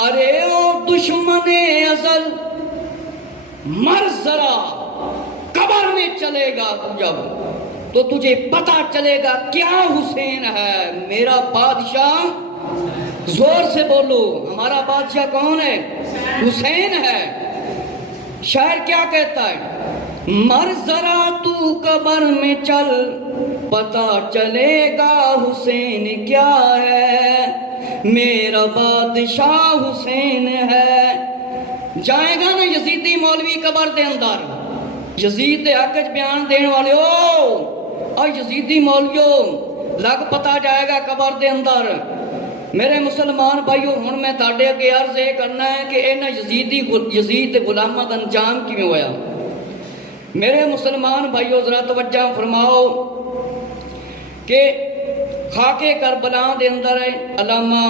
ارے او دشمن ازل مر ذرا، قبر میں چلے گا جب تو تجھے پتا چلے گا کیا حسین ہے میرا بادشاہ۔ زور سے بولو، ہمارا بادشاہ کون ہے؟ حسین ہے۔ شاعر کیا کہتا ہے؟ مر ذرا تو قبر میں چل، پتا چلے گا حسین کیا ہے میرا بادشاہ حسین ہے۔ جائے گا نا یزیدی مولوی قبر دے اندر، یزید دے حق وچ بیان دین والے اور یزیدی مولویوں لگ پتا جائے گا قبر دے اندر۔ میرے مسلمان بھائیو، ہن میں تہاڈے اگے عرض یہ کرنا ہے کہ انہاں یزید دے غلاماں دا انجام کیویں ہویا۔ میرے مسلمان بھائیو ذرا توجہ فرماؤ کہ خاکے کربلا دے اندر ہے علامہ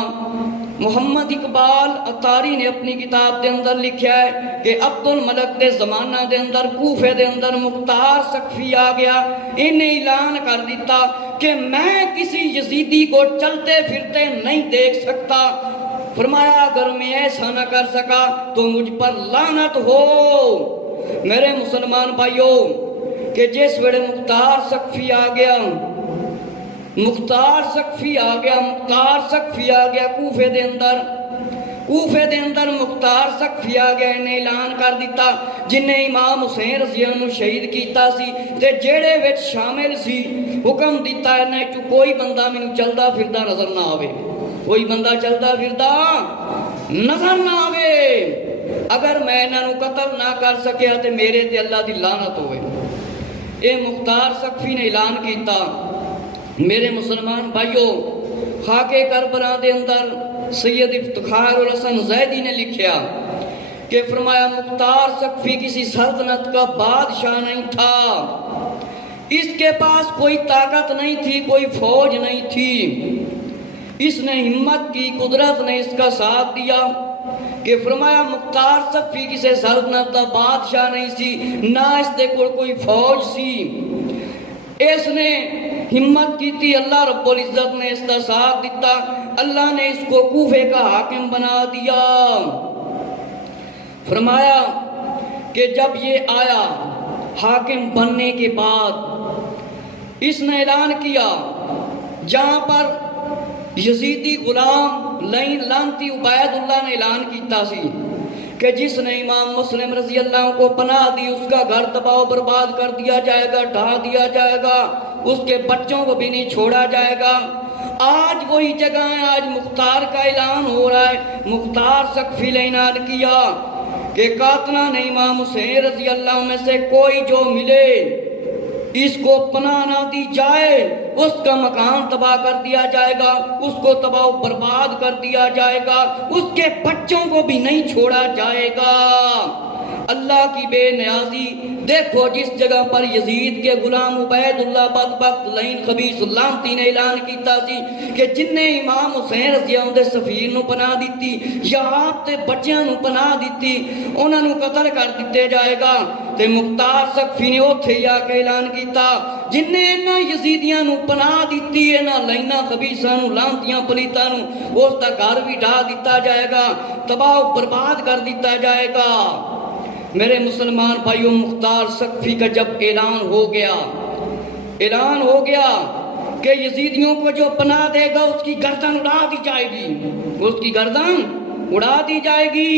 محمد اقبال اتاری نے اپنی کتاب دے اندر لکھیا ہے کہ عبد الملک دے زمانہ دے اندر کوفے دے اندر مختار سقفی آ گیا، انہیں اعلان کر دیتا کہ میں کسی یزیدی کو چلتے پھرتے نہیں دیکھ سکتا۔ فرمایا اگر میں ایسا نہ کر سکا تو مجھ پر لعنت ہو۔ میرے مسلمان بھائیوں کہ جس ویڑے مختار سقفی آ گیا، مختار سقفی آ گیا کوفے دے اندر مختار سقفی آ گیا، انہیں اعلان کر دیتا جنہیں امام حسین رضی اللہ عنہ شہید کیتا سی تے جیڑے وچ شامل سی، حکم دیتا ہے کہ کوئی بندہ مینوں چلدا پھردا نظر نہ آوے، کوئی بندہ چلدا پھردا نظر نہ آوے، اگر میں انہاں نوں قتل نہ کر سکیا تے میرے تے اللہ دی لعنت ہوئے۔ اے مختار سقفی نے اعلان کیتا۔ میرے مسلمان بھائیوں خاکے کربلا دے اندر سید افتخار الحسن زیدی نے لکھیا کہ فرمایا مختار سقفی کسی سلطنت کا بادشاہ نہیں تھا، اس کے پاس کوئی طاقت نہیں تھی، کوئی فوج نہیں تھی، اس نے ہمت کی، قدرت نے اس کا ساتھ دیا کہ فرمایا مختار سقفی کسی سلطنت کا بادشاہ نہیں سی، نہ اس دے کوئی فوج سی، اس نے ہمت کی تھی، اللہ رب العزت نے اس کا ساتھ دیتا، اللہ نے اس کو کوفے کا حاکم بنا دیا۔ فرمایا کہ جب یہ آیا حاکم بننے کے بعد اس نے اعلان کیا، جہاں پر یزیدی غلام لعنتی عبید اللہ نے اعلان کیتا سی کہ جس نے امام مسلم رضی اللہ عنہ کو پناہ دی اس کا گھر تباہ و برباد کر دیا جائے گا، ڈھا دیا جائے گا، اس کے بچوں کو بھی نہیں چھوڑا جائے گا۔ آج وہی جگہ ہے، آج مختار کا اعلان ہو رہا ہے۔ مختار سقفی نے اعلان کیا کہ قاتلان نے امام حسین رضی اللہ عنہ میں سے کوئی جو ملے اس کو پناہ نہ دی جائے، اس کا مکان تباہ کر دیا جائے گا، اس کو تباہ و برباد کر دیا جائے گا، اس کے بچوں کو بھی نہیں چھوڑا جائے گا۔ اللہ کی بے نیازی دیکھو، جس جگہ پر یزید کے غلام عبید اللہ بدبخت لعین خبیث لعنتی نے اعلان کیتا سی کہ جن نے امام حسین رضی اللہ عنہ دے سفیر نو پناہ دیتی یا آپ تے بچیاں نو پناہ دیتی انہاں نو قتل کر دتے جائے گا، تے مختار سقفی نے اوتھے ہی آ کے اعلان کیتا جن نے انہاں یزیدیاں نو پناہ دیتی انہاں لعیناں خبیثاں نو لعنتیاں پلیتاں نو اس دا گھر بھی ڈھا دتا جائے گا، تباہ و برباد کر دتا جائے گا۔ میرے مسلمان بھائیوں مختار سقفی کا جب اعلان ہو گیا کہ یزیدیوں کو جو پناہ دے گا اس کی گردن اڑا دی جائے گی، اس کی گردن اڑا دی جائے گی۔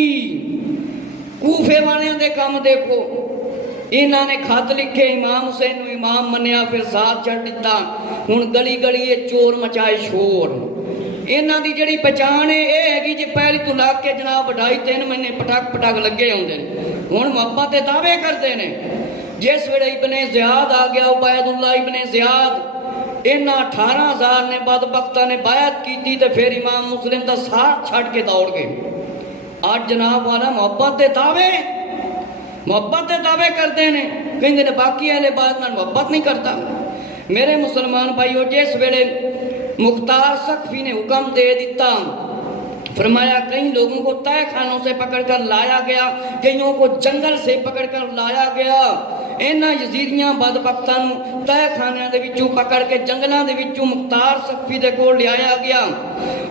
کوفے والے دے کام دیکھو، انہاں نے خط لکھے، امام حسین نو امام منیا، پھر ساتھ چڑھ دیتا، ہن گلی گلی یہ چور مچائے شور۔ انہاں دی جڑی پہچان ہے اے ہے کہ پہلی تو لاکھ کے جناب 2.5-3 مہینے پٹاک لگے ہوندے نے، ہن محبت دے دعوے کرتے نے۔ جس ویلے ابن زیاد آ گیا، عبید اللہ ابن زیاد، انہاں 18,000 نے بدبختاں نے بیعت کیتی تے پھر امام مسلم دا ساتھ چھڑ کے دوڑ گئے۔ آج جناب والا محبت دے دعوے کرتے ہیں، کہیں نے باقی اہل بیت نال محبت نہیں کرتا۔ میرے مسلمان بھائیو جس ویلے مختار سقفی نے حکم دے دیتا، فرمایا کئی لوگوں کو تہ خانوں سے پکڑ کر لایا گیا، کئیوں کو جنگل سے پکڑ کر لایا گیا، انہاں یزیدیاں بدبختاں نوں تہ خانیاں دے وچوں پکڑ کے جنگلاں دے وچوں مختار سقفی دے کول لے آیا گیا۔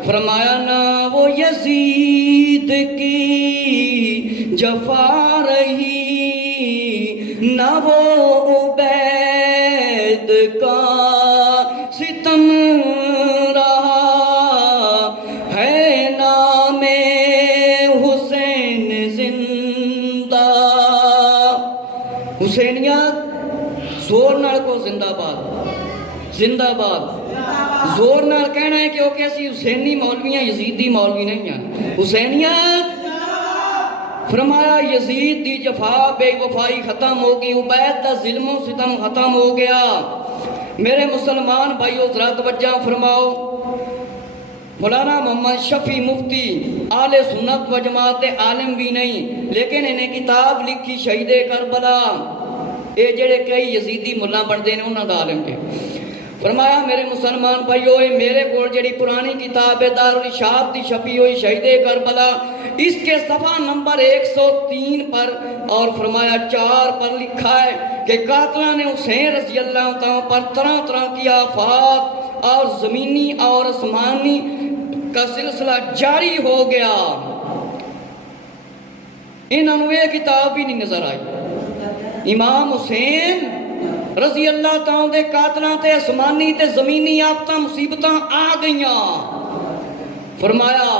فرمایا نہ وہ یزید کی جفا رہی، نہ وہ عبید کا ستم رہا، ہے نام حسین زندہ۔ حسینیت زور نال کو زندہ باد، زندہ باد زور نال کہنا ہے کیونکہ اسی حسینی مولوی ہیں، یزیدی مولوی نہیں ہیں۔ حسینیت فرمایا یزید دی جفا بے وفائی ختم ہوگی، عبید دا ظلم و ستم ختم ہو گیا۔ میرے مسلمان بھائیو ذرا توجہ فرماؤ، مولانا محمد شفیع مفتی آل سنت و جماعت عالم بھی نہیں، لیکن انہیں کتاب لکھی شہید کربلا، اے جڑے کئی یزیدی ملا پڑھتے ہیں انہاں دا عالم کے۔ فرمایا میرے مسلمان بھائیو، میرے کو جڑی پرانی کتاب ہے دارالارشاد دی چھپی ہوئی شہید کربلا، اس کے صفحہ نمبر 103 پر اور فرمایا 4 پر لکھا ہے کہ قاتلہ نے حسین رضی اللہ تعالیٰ پر طرح طرح کی آفات اور زمینی اور آسمانی کا سلسلہ جاری ہو گیا۔ انہوں نے کتاب بھی نہیں نظر آئی۔ امام حسین رضی اللہ تعالیٰ دے قاتلاں تے آسمانی تے زمینی آفتاں مصیبتاں آ گئیاں۔ فرمایا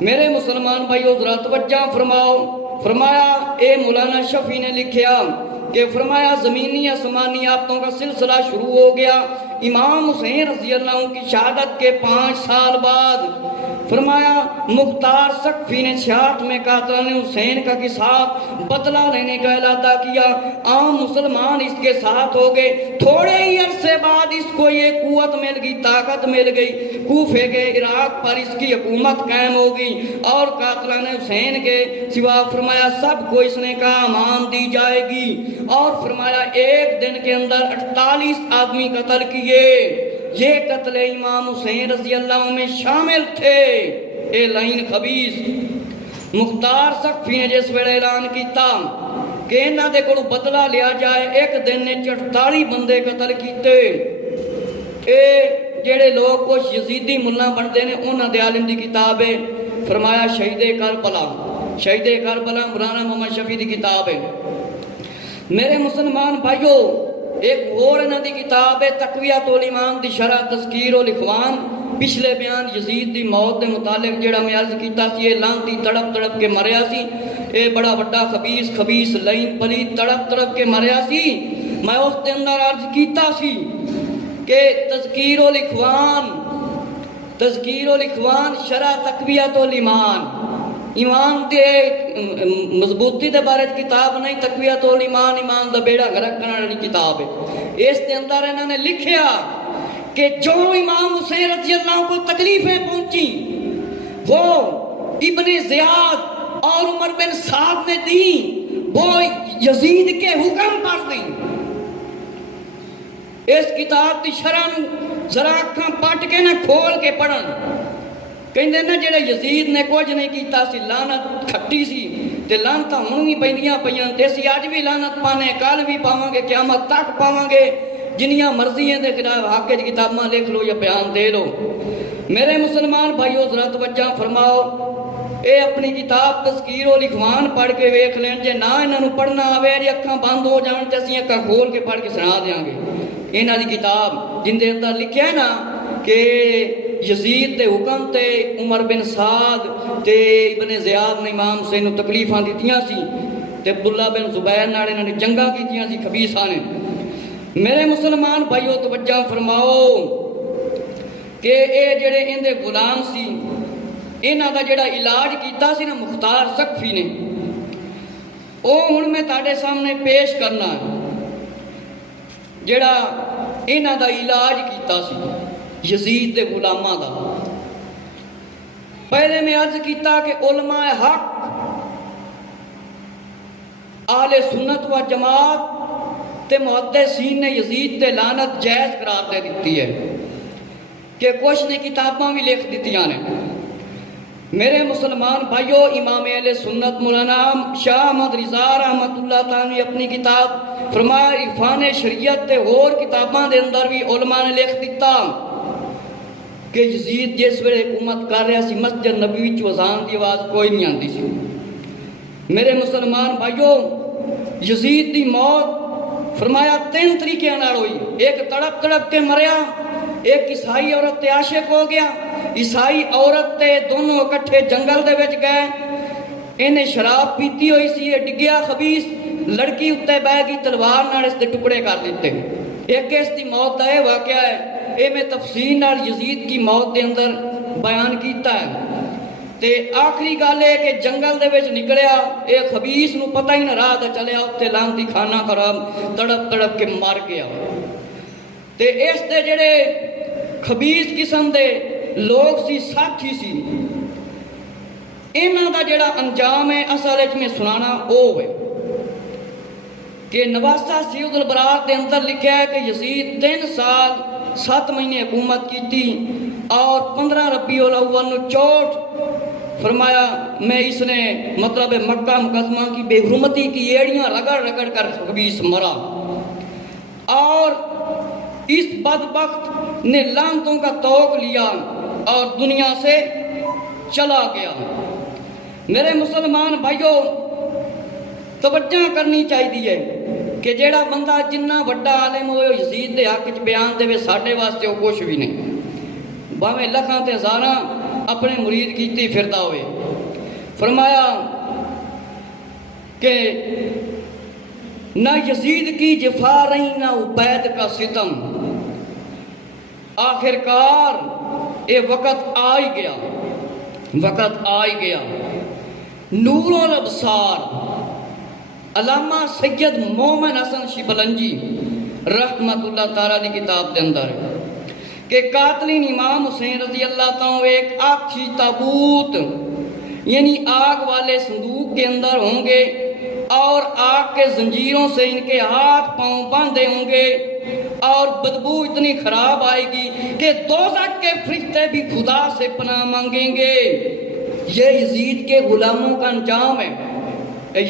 میرے مسلمان بھائیو ذرا توجہ فرماؤ، فرمایا اے مولانا شفیع نے لکھیا کہ فرمایا زمینی آسمانی آفتوں کا سلسلہ شروع ہو گیا امام حسین رضی اللہ عنہ کی شہادت کے 5 سال بعد۔ فرمایا مختار سقفی نے 66 میں قاتلہ نے حسین کا قصاص بدلہ لینے کا ارادہ کیا، عام مسلمان اس کے ساتھ ہو گئے۔ تھوڑے ہی عرصے بعد اس کو یہ قوت مل گئی، طاقت مل گئی، کوفے کے عراق پر اس کی حکومت قائم ہو گئی، اور قاتلہ نے حسین کے سوا فرمایا سب کو اس نے کہا امان دی جائے گی، اور فرمایا ایک دن کے اندر 48 آدمی قتل کیے۔ یہ قتل امام حسین رضی اللہ عنہ میں شامل تھے۔ اے لعین خبیث مختار سقفی نے جس ویلے اعلان کیتا کہ انہاں دے کولوں بدلہ لیا جائے، ایک دن نے 48 بندے قتل کیتے۔ اے جڑے لوگ کچھ یزیدی ملا بنتے ہیں انہاں دے عالم دی کتاب ہے، فرمایا شہید کربلا، شہید کربلا مولانا محمد شفیع دی کتاب ہے۔ میرے مسلمان بھائیو ایک اور انہاں دی کتاب ہے تقویۃ الایمان دی شرح تذکیر الاخوان، پچھلے بیان یزید دی موت دے متعلق جڑا میں عرض کیتا سی، یہ لعنتی تڑپ تڑپ کے مریا سی، اے بڑا بڑا خبیث لعین پلید تڑپ تڑپ کے مریا سی۔ میں اس دے اندر عرض کیتا سی کہ تذکیر الاخوان شرح تقویۃ الایمان، ایمان دے مضبوطی دے بارے کتاب نہیں، تقویۃ الایمان ایمان دا بیڑا غرق کرنے والی کتاب ہے۔ اس دے اندر انہوں نے لکھیا کہ جو امام حسین رضی اللہ عنہ کو تکلیفیں پہنچی وہ ابن زیاد اور عمر بن سعد نے دی، وہ یزید کے حکم پر دی۔ اس کتاب دی شرح ذرا اکھاں پٹ کے نہ کھول کے پڑھن، کہندے نا جڑے یزید نے کچھ نہیں کیتا سی، لعنت کھٹی سی تے لعنتاں ہن بھی پیندیاں پیاں تے اسی اج بھی لعنت پانے، کل بھی پاواں گے، قیامت تک پاواں گے، جنیاں مرضیاں دے خلاف حق وچ کتاباں لکھ لو یا بیان دے لو۔ میرے مسلمان بھائیو ذرا توجہ فرماؤ، اے اپنی کتاب تذکیر الاخوان پڑھ کے ویکھ لین، جے نہ انہاں نوں پڑھنا آوے جے اکھاں بند ہو جان تے اسی اکھاں کھول کے پڑھ کے سنا دیاں گے۔ انہاں دی کتاب جن دے اندر لکھیا ہے نا کہ یزید دے حکم تے عمر بن سعد تے ابن زیاد نے امام حسین نوں تکلیفاں دتیاں سی تے عبداللہ بن زبیر نال انہاں نے جنگاں کیتیاں سی خبیثاں نے۔ میرے مسلمان بھائیو توجہ فرماؤ کہ اے جڑے ان دے غلام سی، انہاں دا جڑا علاج کیتا سی نا مختار سقفی نے، او ہن میں تہاڈے سامنے پیش کرنا ہے جڑا انہاں دا علاج کیتا سی یزید دے غلاماں دا۔ پہلے میں عرض کیتا کہ علماء حق اہل سنت و جماعت تے محدثین نے یزید تے لعنت جائز قرار دے دیتی ہے کہ کچھ نے کتاباں بھی لکھ دیتیاں نے۔ میرے مسلمان بھائیو امام اہل سنت مولانا شاہ احمد رضا رحمت اللہ تعالیٰ نے اپنی کتاب فرمایا عرفان شریعت تے اور کتاباں دے اندر بھی علماء نے لکھ دیتا کہ یزید جس ویلے حکومت کر رہا سی مسجد نبوی وچ اذان دی آواز کوئی نہیں آندی سی۔ میرے مسلمان بھائیو، یزید دی موت فرمایا 3 طریقے نال ہوئی۔ ایک تڑپ تڑپ کے مریا، ایک عیسائی عورت تے عاشق ہو گیا۔ عیسائی عورت تے دونوں اکٹھے جنگل دے وچ گئے، انہیں شراب پیتی ہوئی سی، یہ ڈگیا خبیث لڑکی اتنے بہ گئی، تلوار نال اس دے ٹکڑے کر دیتے۔ ایک اس دی موت دا یہ واقعہ ہے، اے میں تفصیل نال یزید کی موت دے اندر بیان کیتا ہے۔ تے آخری گل ہے کہ جنگل دے وچ نکلیا، اے خبیث نو پتہ ہی نہ راہ دا چلیا، اتنے لانتی کھانا خراب تڑپ تڑپ کے مر گیا۔ تے اس دے جڑے خبیث قسم دے لوگ سی، ساتھی سی، انہاں دا جڑا انجام ہے اصل وچ میں سنانا او ہے کہ نواسہ سید البرات دے اندر لکھا ہے کہ یزید 3 سال 7 مہینے حکومت کی اور 15 ربیع الاول نو چوٹ فرمایا میں اس نے مطلب مکہ مکرمہ کی بے حرمتی کی ایڑیاں رگڑ رگڑ کر خبیث مرا، اور اس بدبخت نے لعنتوں کا توق لیا اور دنیا سے چلا گیا۔ میرے مسلمان بھائیو، توجہ کرنی چاہیے کہ جیڑا بندہ جنہ وڈا عالم ہوئے یزید دے حق وچ بیان دے ساڈے واسطے وہ کچھ بھی نہیں، باویں لکھاں تے ہزاراں اپنے مرید کیتی پھردا ہوئے۔ فرمایا کہ نہ یزید کی جفا رہی نہ عبید کا ستم، آخرکار یہ وقت آ ہی گیا، وقت آ ہی گیا۔ نور الابصار علامہ سید مومن حسن شبلنجی رحمت اللہ تعالیٰ دی کتاب دے اندر کہ قاتلین امام حسین رضی اللہ تعالیٰ ایک آکھی تابوت یعنی آگ والے صندوق کے اندر ہوں گے، اور آگ کے زنجیروں سے ان کے ہاتھ پاؤں باندھے ہوں گے، اور بدبو اتنی خراب آئے گی کہ دوزخ کے فرشتے بھی خدا سے پناہ مانگیں گے۔ یہ یزید کے غلاموں کا انجام ہے۔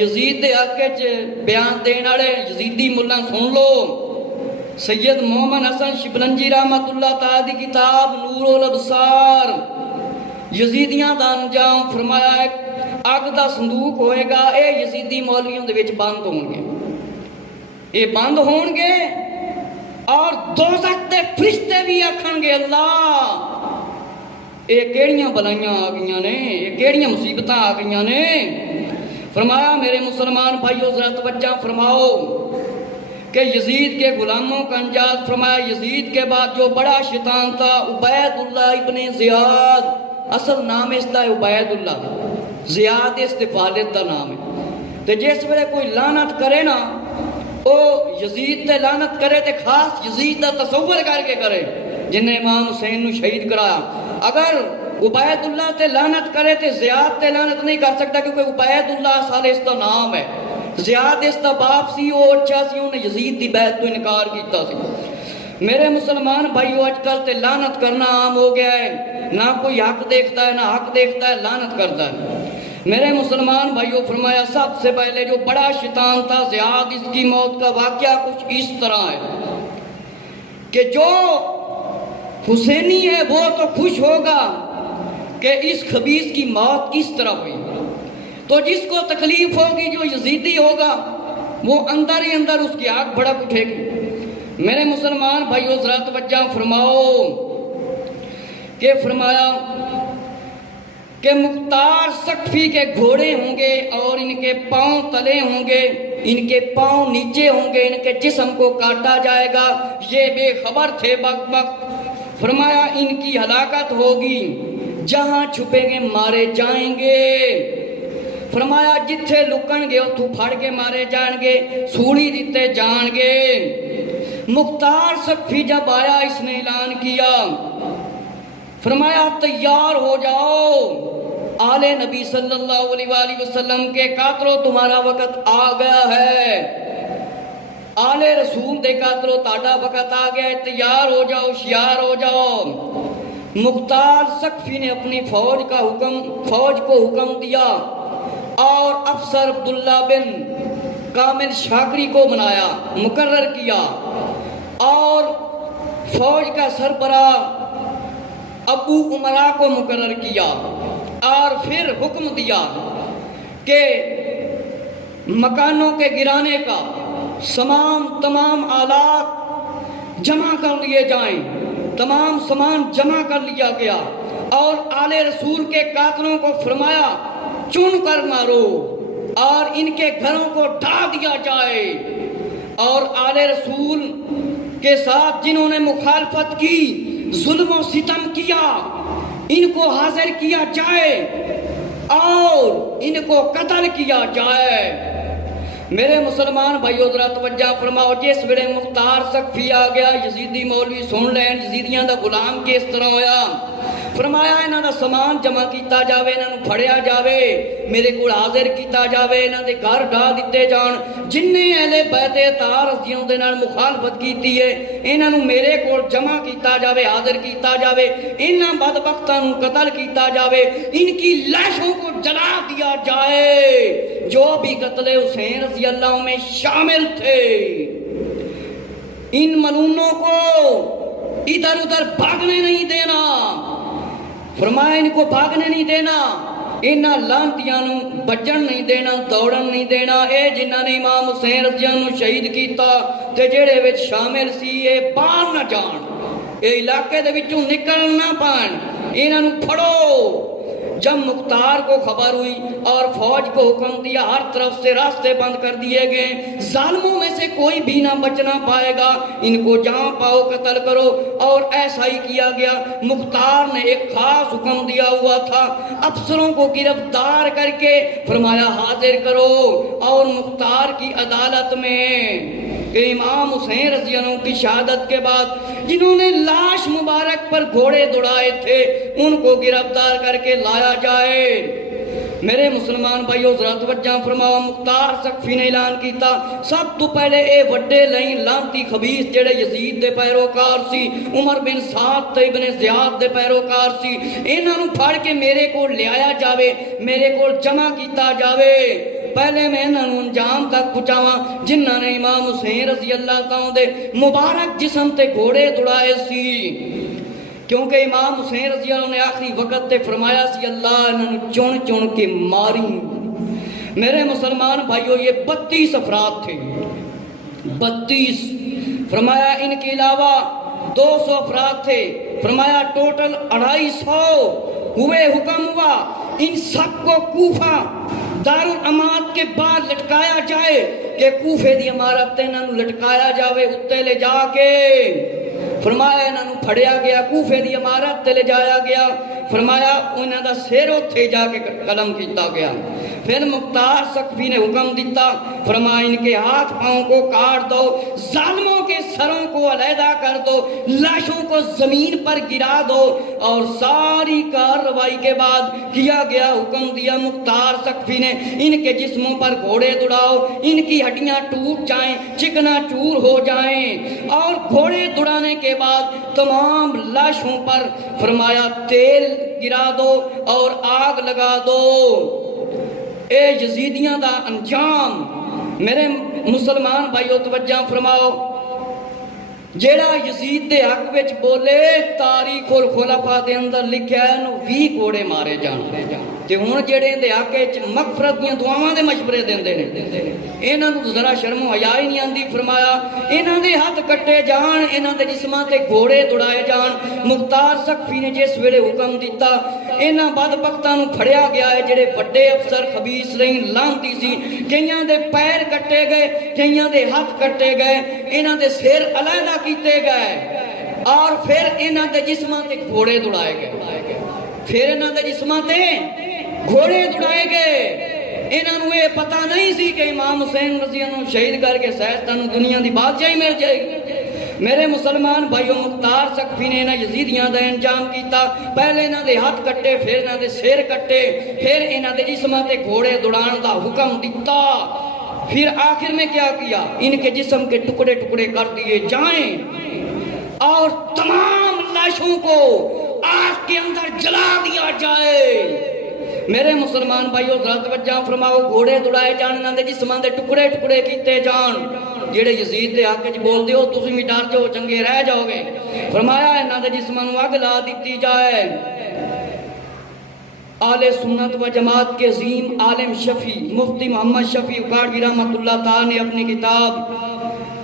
یزید دے حق وچ بیان دین والے یزیدی ملا سن لو، سید مومن حسن شبلنجی رحمت اللہ تعالی دی کتاب نور الابصار، یزیدیاں دا انجام فرمایا ہے اگ دا صندوق ہوئے گا، اے یزیدی مولویوں دے وچ بند ہون گے، اے بند ہون گے، اور دوزخ دے فرشتے بھی آکھن گے اللہ اے کیڑیاں بلائیاں آ گئیاں نے، اے کیڑیاں مصیبتاں آ گئیاں نے۔ فرمایا میرے مسلمان بھائیو ذرا توجہ فرماؤ کہ یزید کے غلاموں کا انجام فرمایا۔ یزید کے بعد جو بڑا شیطان تھا عبید اللہ ابن زیاد، اصل نام اس دا ہے عبید اللہ، زیاد اس دے والد دا نام ہے۔ تے جس ویلے کوئی لعنت کرے نا، او یزید تے لعنت کرے تے خاص یزید دا تصور کر کے کرے جن نے امام حسین نو شہید کرایا۔ اگر عبید اللہ تے لعنت کرے تے زیاد تے لعنت نہیں کر سکتا، کیونکہ عبید اللہ سال اس دا نام ہے، زیاد اس دا باپ سی، وہ اچھا سی، انہیں یزید دی بیعت تو انکار کیتا سی۔ میرے مسلمان بھائیو آج کل تے لعنت کرنا عام ہو گیا ہے، نہ کوئی حق دیکھتا ہے نہ حق دیکھتا ہے، لعنت کرتا ہے۔ میرے مسلمان بھائیو فرمایا سب سے پہلے جو بڑا شیطان تھا زیاد، اس کی موت کا واقعہ کچھ اس طرح ہے کہ جو حسینی ہے وہ تو خوش ہوگا کہ اس خبیث کی موت کس طرح ہوئی، تو جس کو تکلیف ہوگی جو یزیدی ہوگا وہ اندر ہی اندر اس کی آگ بھڑک اٹھے گی۔ میرے مسلمان بھائیو ذرا توجہ فرماؤ کہ فرمایا کہ مختار سقفی کے گھوڑے ہوں گے اور ان کے پاؤں تلے ہوں گے، ان کے پاؤں نیچے ہوں گے، ان کے جسم کو کاٹا جائے گا، یہ بے خبر تھے وقت۔ فرمایا ان کی ہلاکت ہوگی، جہاں چھپیں گے مارے جائیں گے۔ فرمایا جتھے لکن گے اتھو پھڑ کے مارے جائیں گے، سوڑی دیتے جان گے۔ مختار سقفی جب آیا اس نے اعلان کیا، فرمایا تیار ہو جاؤ، آل نبی صلی اللہ علیہ وآلہ وسلم کے قاتلوں تمہارا وقت آ گیا ہے، آل رسول دے قاتلوں تاڑا وقت آ گیا ہے، تیار ہو جاؤ، ہوشیار ہو جاؤ۔ مختار سقفی نے اپنی فوج کو حکم دیا اور افسر عبداللہ بن کامل شاکری کو بنایا، مقرر کیا، اور فوج کا سربراہ ابو امراء کو مقرر کیا اور پھر حکم دیا کہ مکانوں کے گرانے کا تمام آلات جمع کر لیے جائیں، تمام سامان جمع کر لیا گیا، اور آل رسول کے قاتلوں کو فرمایا چن کر مارو اور ان کے گھروں کو ڈھا دیا جائے، اور آل رسول کے ساتھ جنہوں نے مخالفت کی، ظلم و ستم کیا، ان کو حاضر کیا جائے اور ان کو قتل کیا جائے۔ میرے مسلمان بھائیو ذرا توجہ فرماؤ، جس ویلے مختار سقفی آ گیا، یزیدی مولوی سن لین یزیدیاں دا غلام کس طرح ہویا، فرمایا انہاں دا سامان جمع کیتا جاوے، انہاں نوں پھڑیا جاوے، میرے کول حاضر کیتا جاوے، انہاں دے گھر ڈھا دتے جان، جن نے اہل بیت اطہار رضیوں دے نال مخالفت کیتی ہے انہاں نوں میرے کول جمع کیتا جاوے، حاضر کیتا جاوے، انہاں بدبختاں نوں قتل کیتا جاوے، ان کی لاشوں کو جلا دیا جائے جو بھی قتل حسین رضی اللہ میں شامل تھے۔ ان ملونوں کو ادھر ادھر بھاگنے نہیں دینا، فرمایا ان کو بھاگنے نہیں دینا، انہاں لانتیاں نوں بچن نہیں دینا، دوڑن نہیں دینا۔ اے جنہاں نے امام حسین رضی اللہ عنہ شہید کیتا تے جڑے وچ شامل سی اے باہر نہ جان، اے علاقے دے وچوں نکل نہ پان، انہاں نوں پھڑو۔ جب مختار کو خبر ہوئی اور فوج کو حکم دیا، ہر طرف سے راستے بند کر دیے گئے، ظالموں میں سے کوئی بھی نہ بچنا پائے گا، ان کو جہاں پاؤ قتل کرو، اور ایسا ہی کیا گیا۔ مختار نے ایک خاص حکم دیا ہوا تھا، افسروں کو گرفتار کر کے فرمایا حاضر کرو، اور مختار کی عدالت میں کہ امام حسین رضی اللہ عنہ کی شہادت کے بعد جنہوں نے لاش مبارک پر گھوڑے دوڑائے تھے ان کو گرفتار کر کے لایا جائے۔ میرے مسلمان بھائیو ذرا توجہ فرماؤ، مختار سقفی نے اعلان کیتا سب تو پہلے اے وڈے لائن لانتی خبیث جڑے یزید دے پیروکار سی، عمر بن سعد تے ابن زیاد دے پیروکار سی، انہاں نوں پھڑ کے میرے کو لے آیا جاوے، میرے کو جمع کیتا جاوے۔ پہلے میں انہاں نوں انجام تک پہنچاواں جنہاں نے امام حسین رضی اللہ تعالیٰ دے مبارک جسم تے گھوڑے دوڑائے سی، کیونکہ امام حسین رضی اللہ نے آخری وقت تے فرمایا سی اللہ انہوں چون چون کے ماری۔ میرے مسلمان بھائیو یہ 32 افراد تھے، 32، فرمایا ان کے علاوہ 200 افراد تھے، فرمایا ٹوٹل 250 ہوئے۔ حکم ہوا ان سب کو کوفہ دارالامات کے بعد لٹکایا جائے کہ کوفے دی عمارت تے انہاں نوں لٹکایا جاوے، اتے لے جا کے فرمایا انہاں نوں پھڑیا گیا، کوفے دی عمارت تے لے جایا گیا، فرمایا انہاں دا سر اوتھے جا کے قلم کیتا گیا۔ پھر مختار سقفی نے حکم دیتا، فرمایا ان کے ہاتھ پاؤں کو کاٹ دو، ظالموں کے سروں کو علیحدہ کر دو، لاشوں کو زمین پر گرا دو، اور ساری کارروائی کے بعد کیا گیا حکم دیا مختار سقفی نے ان کے جسموں پر گھوڑے دوڑاؤ، ان کی ہڈیاں ٹوٹ جائیں، چکنا چور ہو جائیں، اور گھوڑے دوڑانے کے بعد تمام لاشوں پر فرمایا تیل گرا دو اور آگ لگا دو۔ اے یزیدیاں دا انجام۔ میرے مسلمان بھائیو توجہ فرماؤ، جیڑا یزید دے حق وچ بولے تاریخ الخلفاء دے اندر لکھیا ہے نو 20 کوڑے مارے جان، تے ہن جیڑے دے حق وچ مغفرت دیاں دعاواں دے مشورے دیندے نے، انہاں نوں ذرا شرم و حیا ہی نہیں آندی۔ فرمایا انہاں دے ہاتھ کٹے جان، انہاں دے جسماں تے گھوڑے دوڑائے جان۔ مختار سقفی نے جس ویلے حکم دیتا انہاں بدبختاں نوں پھڑیا گیا ہے جڑے بڑے افسر خبیث رہی لانتی سی، کئیاں دے پیر کٹے گئے، کئیاں دے ہاتھ کٹے گئے، انہاں دے سر علیحدہ کیتے گئے، اور پھر انہاں دے جسماں تے گھوڑے دوڑائے گئے، پھر انہاں دے جسماں تے گھوڑے دوڑائے گئے۔ انہاں نوں یہ پتہ نہیں سی کہ امام حسین رضی اللہ عنہ شہید کر کے سائنسدانوں دنیا دی بادشاہی مل جائے گی۔ میرے مسلمان بھائیو مختار سقفی نے انہاں یزیدیاں دا انجام کیتا، پہلے انہاں دے ہاتھ کٹے، پھر انہاں دے سر کٹے، پھر انہاں دے جسماں تے گھوڑے دوڑان دا حکم دیتا۔ پھر آخر میں کیا کیا، ان کے جسم کے ٹکڑے ٹکڑے کر دیے جائیں اور تمام لاشوں کو آگ کے اندر جلا دیا جائے۔ میرے مسلمان بھائیو ذرا توجہ فرماؤ، گھوڑے دوڑائے جان، انہاں دے جسماں دے ٹکڑے ٹکڑے کیتے جان، جڑے یزید دے حق وچ بول دے ہو تسی بھی ڈر جاؤ چنگے رہ جاؤ گے فرمایا انہاں دے جسماں نوں اگ لا دتی جائے اہل سنت و جماعت کے عظیم عالم شفیع مفتی محمد شفیع اکاڑوی رحمۃ اللہ تعالی نے اپنی کتاب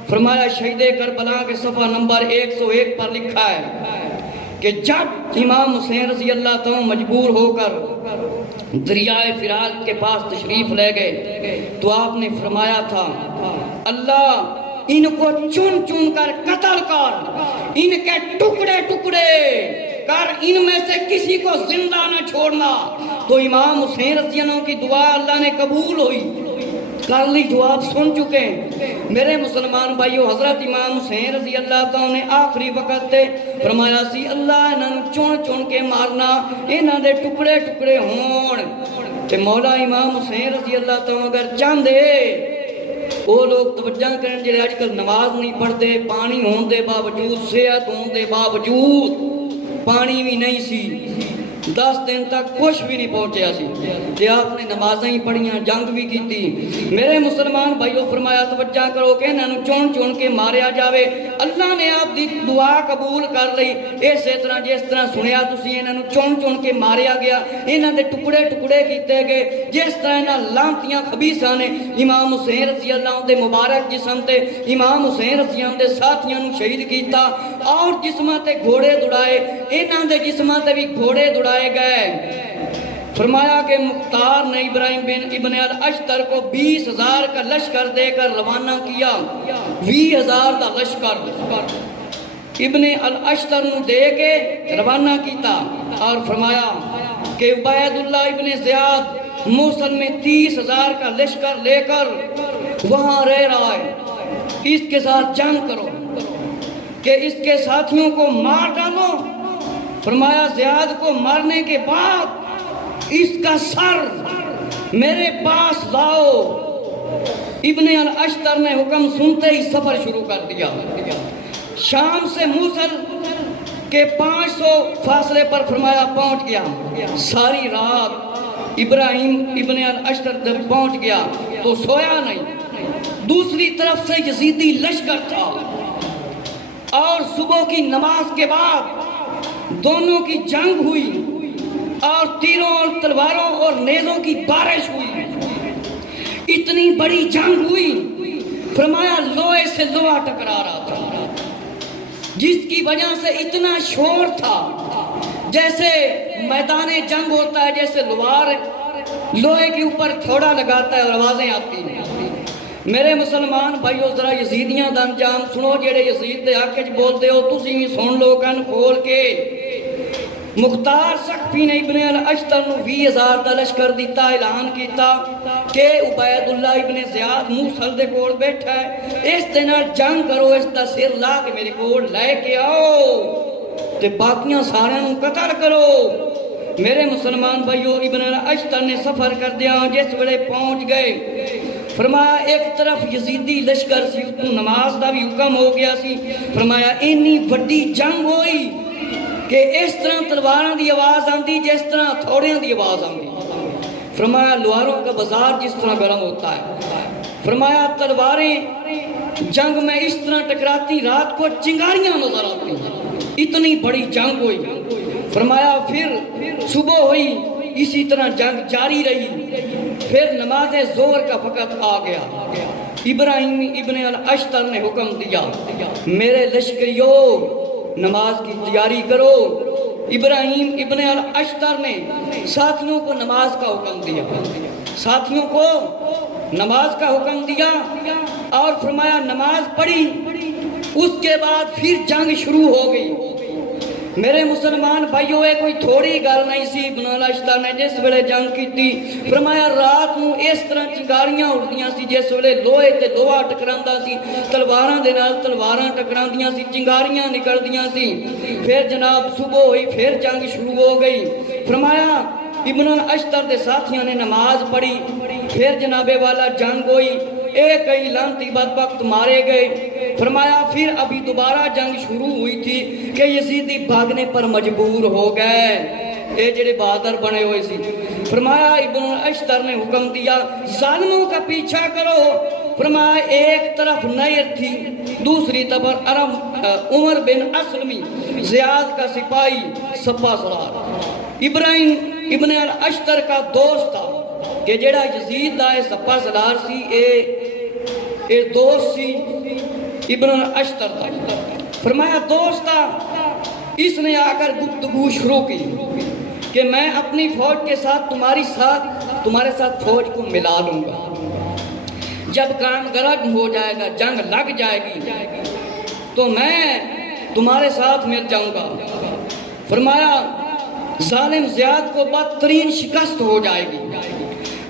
فرمایا شہید کربلا کے صفحہ نمبر 101 پر لکھا ہے کہ جب امام حسین رضی اللہ تعالیٰ مجبور ہو کر دریائے فرات کے پاس تشریف لے گئے تو آپ نے فرمایا تھا اللہ ان کو چن چن کر قتل کر ان کے ٹکڑے ٹکڑے کر ان میں سے کسی کو زندہ نہ چھوڑنا تو امام حسین رضی اللہ عنہ کی دعا اللہ نے قبول ہوئی کر لی جواب سن چکے ہیں میرے مسلمان بھائیو حضرت امام حسین رضی اللہ تعالیٰ نے آخری وقت تے فرمایا سی اللہ انہاں چن چن کے مارنا انہاں دے ٹکڑے ٹکڑے ہون تے مولا امام حسین رضی اللہ تعالیٰ اگر چاہندے وہ لوگ توجہ کریں جڑے آج کل نماز نہیں پڑھتے پانی ہون دے باوجود صحت ہون دے باوجود پانی بھی نہیں سی 10 دن تک کچھ بھی نہیں پہنچیا سی کہ آپ نے نمازیں ہی پڑھیاں جنگ بھی کی تھی میرے مسلمان بھائیو فرمایا توجہ کرو کہ انہاں نوں چون چون کے ماریا جاوے اللہ نے آپ دی دعا قبول کر لئی اسی طرح جس طرح سنیا تسی انہاں نوں چون چون کے ماریا گیا انہاں دے ٹکڑے ٹکڑے کیتے گئے جس طرح انہاں لعنتیاں خبیثاں نے امام حسین رضی اللہ عنہ دے مبارک جسم تے امام حسین رضی اللہ عنہ دے ساتھیاں نوں شہید کیتا اور جسماں تے گھوڑے دوڑائے انہاں دے جسماں تے بھی گھوڑے دوڑائے گئے فرمایا کہ مختار نے ابراہیم بن ابن الاشتر کو 20,000 کا لشکر دے کر روانہ کیا 20,000 کا لشکر ابن الاشتر نو دے کے روانہ کیتا اور فرمایا کہ عبید اللہ ابن زیاد موصل میں 30,000 کا لشکر لے کر وہاں رہ رہا ہے اس کے ساتھ جنگ کرو کہ اس کے ساتھیوں کو مار ڈالو فرمایا زیاد کو مارنے کے بعد اس کا سر میرے پاس لاؤ ابن الاشتر نے حکم سنتے ہی سفر شروع کر دیا شام سے موصل کے 500 فاصلے پر فرمایا پہنچ گیا ساری رات ابراہیم ابن الاشتر جب پہنچ گیا تو سویا نہیں دوسری طرف سے یزیدی لشکر تھا اور صبح کی نماز کے بعد دونوں کی جنگ ہوئی اور تیروں اور تلواروں اور نیزوں کی بارش ہوئی اتنی بڑی جنگ ہوئی فرمایا لوہے سے لوہا ٹکرا رہا تھا جس کی وجہ سے اتنا شور تھا جیسے میدان جنگ ہوتا ہے جیسے لوہار لوہے کے اوپر تھوڑا لگاتا ہے اور آوازیں آتی ہیں میرے مسلمان بھائیو ذرا یزیدیاں دا انجام سنو جڑے یزید دے حق وچ بولدے ہو تسی بھی سن لو کن کھول کے مختار سقفی نے ابن الاشتر نو 20,000 دا لشکر دیتا اعلان کیتا کہ عبید اللہ ابن زیاد موصل دے کول بیٹھا ہے اس دے نال جنگ کرو اس دا سر لا کے میرے کول لے کے آؤ تے باقیاں سارے نوں قتل کرو میرے مسلمان بھائیو ابن الاشتر نے سفر کر دیا جس ویلے پہنچ گئے فرمایا ایک طرف یزیدی لشکر سی اتنی نماز دا بھی حکم ہو گیا سی فرمایا انی وڈی جنگ ہوئی کہ اس طرح تلواراں دی آواز آندی جس طرح تھوڑیاں دی آواز آندی فرمایا لوہاروں کا بازار جس طرح گرم ہوتا ہے فرمایا تلواریں جنگ میں اس طرح ٹکراتی رات کو چنگاریاں نظر آتی اتنی بڑی جنگ ہوئی فرمایا پھر صبح ہوئی اسی طرح جنگ جاری رہی پھر نماز ظہر کا وقت آ گیا ابراہیم ابن الاشتر نے حکم دیا میرے لشکریوں نماز کی تیاری کرو ابراہیم ابن الاشتر نے ساتھیوں کو نماز کا حکم دیا ساتھیوں کو نماز کا حکم دیا اور فرمایا نماز پڑھی اس کے بعد پھر جنگ شروع ہو گئی میرے مسلمان بھائیو ہے کوئی تھوڑی گل نہیں سی ابن الاشتر نے جس ویلے جنگ کیتی فرمایا رات نو اس طرح چنگاریاں اڑدیاں سی جس ویلے لوہے تے لوہا ٹکراندا سی تلواراں دے نال تلواراں ٹکراندیاں سی چنگاریاں نکلدیاں سی پھر جناب صبح ہوئی پھر جنگ شروع ہو گئی فرمایا ابن الاشتر دے ساتھیاں نے نماز پڑھی پھر جناب والا جنگ ہوئی ایک کئی لعنتی بدبخت مارے گئے فرمایا پھر ابھی دوبارہ جنگ شروع ہوئی تھی کہ یزیدی بھاگنے پر مجبور ہو گئے اے جڑے بہادر بنے ہوئے سی فرمایا ابن الاشتر نے حکم دیا ظالموں کا پیچھا کرو فرمایا ایک طرف نیر تھی، دوسری طرف عمر بن اسلمی زیاد کا سپاہی سپہ سالار ابراہیم ابن الاشتر کا دوست تھا کہ جڑا یزید دا سپہ سالار سی اے دوست سی ابن الاشتر دا۔ فرمایا دوست تھا، اس نے آ کر گفتگو شروع کی کہ میں اپنی فوج کے ساتھ تمہارے ساتھ فوج کو ملا لوں گا، جب کام گرم ہو جائے گا، جنگ لگ جائے گی تو میں تمہارے ساتھ مل جاؤں گا۔ فرمایا ظالم زیاد کو بدترین شکست ہو جائے گی۔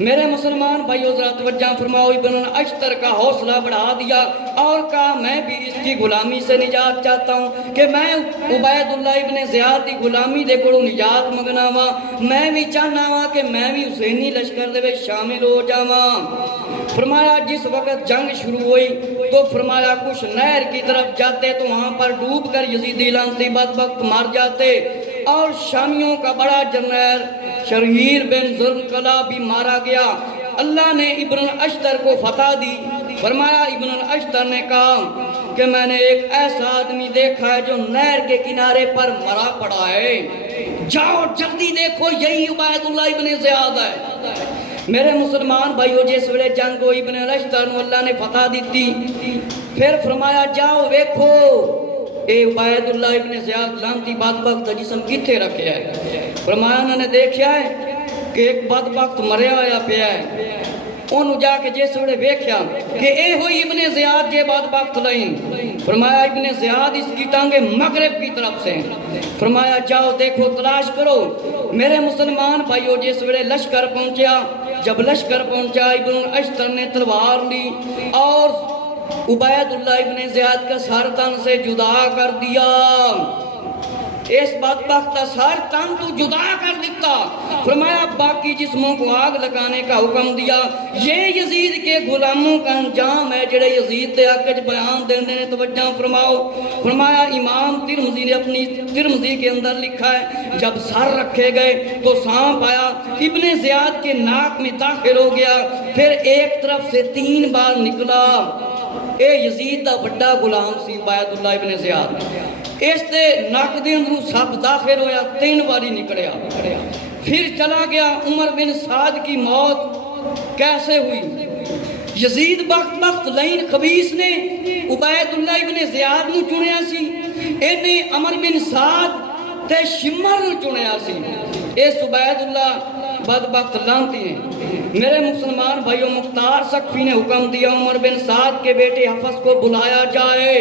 میرے مسلمان بھائیو ذرا توجہ فرماؤ، ابن الاشتر کا حوصلہ بڑھا دیا اور کہا میں بھی اس کی غلامی سے نجات چاہتا ہوں کہ میں عبید اللہ ابن زیاد کی غلامی دے کولوں نجات منگنا وا، میں بھی چاہنا وا کہ میں بھی حسینی لشکر دے وچ شامل ہو جاواں۔ فرمایا جس وقت جنگ شروع ہوئی تو فرمایا کچھ نہر کی طرف جاتے تو وہاں پر ڈوب کر یزیدی لعنتی بدبخت مر جاتے، اور شامیوں کا بڑا جنرل شرحیل بن ذوالقلع بھی مارا گیا۔ اللہ نے ابن الاشتر کو فتح دی۔ فرمایا ابن الاشتر نے کہا کہ میں نے ایک ایسا آدمی دیکھا ہے جو نہر کے کنارے پر مرا پڑا ہے، جاؤ جلدی دیکھو، یہی عبید اللہ ابن زیاد ہے۔ میرے مسلمان بھائیو جس ویلے جنگ ہوئی ابن الاشتر نو اللہ نے فتح دیتی، پھر فرمایا جاؤ ویکھو اے عبید اللہ ابن زیاد لعنتی بدبخت دا جسم کتھے رکھیا ہے۔ فرمایا انہوں نے دیکھیا ہے کہ ایک بدبخت مریا ہوا پیا ہے، انہوں جا کے جس ویلے ویکھیا کہ اے ہوئی ابن زیاد جے بدبخت لائیں۔ فرمایا ابن زیاد اس کی ٹانگیں مغرب کی طرف سے، فرمایا جاؤ دیکھو تلاش کرو۔ میرے مسلمان بھائیو جس ویلے لشکر پہنچیا، جب لشکر پہنچا ابن الاشتر نے تلوار لی اور عبید اللہ ابن زیاد کا سر تن سے جدا کر دیا۔ اس بدبخت کا سر تن تو جدا کر دیتا۔ فرمایا باقی جسموں کو آگ لگانے کا حکم دیا۔ یہ یزید کے غلاموں کا انجام ہے جڑے یزید دے حق وچ بیان دیندے نے۔ توجہ فرماؤ۔ فرمایا امام ترمذی نے اپنی ترمذی کے اندر لکھا ہے جب سر رکھے گئے تو سانپ آیا، ابن زیاد کے ناک میں داخل ہو گیا، پھر ایک طرف سے 3 بار نکلا۔ اے یزید دا بڑا غلام سی عبید اللہ ابن زیاد، اس دے نک دے اندروں سب داخل ہویا، 3 باری نکلیا، پھر چلا گیا۔ عمر بن سعد کی موت کیسے ہوئی؟ یزید بدبخت لعین خبیث نے عبید اللہ ابن زیاد نو چنیا سی، اینے عمر بن سعد تے شمر نو چنیا سی۔ اس عبید اللہ بدبخت لعنتی ہیں۔ میرے مسلمان بھائیو مختار سقفی نے حکم دیا عمر بن سعد کے بیٹے حفص کو بلایا جائے،